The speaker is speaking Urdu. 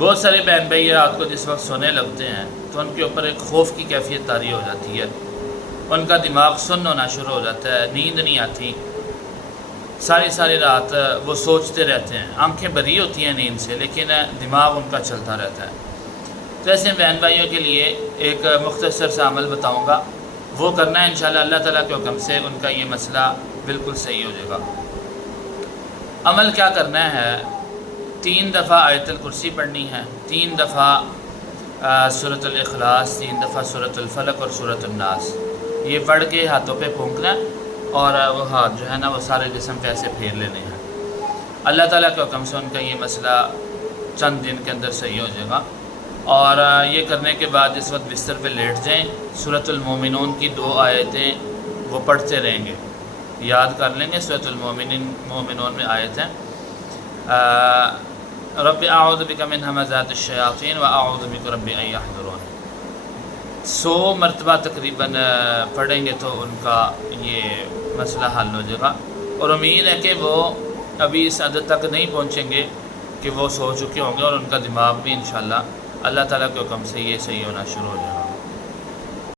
بہت سارے بہن بھائی رات کو جس وقت سونے لگتے ہیں تو ان کے اوپر ایک خوف کی کیفیت طاری ہو جاتی ہے، ان کا دماغ سن ہونا شروع ہو جاتا ہے، نیند نہیں آتی، ساری رات وہ سوچتے رہتے ہیں، آنکھیں بری ہوتی ہیں نیند سے لیکن دماغ ان کا چلتا رہتا ہے۔ تو ایسے بہن بھائیوں کے لیے ایک مختصر سا عمل بتاؤں گا، وہ کرنا ہے انشاءاللہ اللہ تعالیٰ کے حکم سے ان کا یہ مسئلہ بالکل صحیح ہو جائے گا۔ عمل کیا کرنا ہے، 3 دفعہ آیت الکرسی پڑھنی ہے، 3 دفعہ سورۃ الاخلاص، 3 دفعہ سورۃ الفلق اور سورۃ الناس، یہ پڑھ کے ہاتھوں پہ پھونکنا ہے اور وہ ہاتھ جو ہے نا وہ سارے جسم پہ ایسے پھیر لینے ہیں۔ اللہ تعالیٰ کے حکم سے ان کا یہ مسئلہ چند دن کے اندر صحیح ہو جائے گا۔ اور یہ کرنے کے بعد جس وقت بستر پہ لیٹ جائیں، سورۃ المومنون کی 2 آیتیں وہ پڑھتے رہیں گے، یاد کر لیں گے۔ سورۃ المومنون میں آیت ہے رب اعوذ بک من ہمزات الشیاطین و اعوذ بک رب ان یحضرون، 100 مرتبہ تقریباً پڑھیں گے تو ان کا یہ مسئلہ حل ہو جائے گا۔ اور امید ہے کہ وہ ابھی اس حد تک نہیں پہنچیں گے کہ وہ سو چکے ہوں گے اور ان کا دماغ بھی انشاءاللہ اللہ تعالیٰ کے حکم سے یہ صحیح ہونا شروع ہو جائے گا۔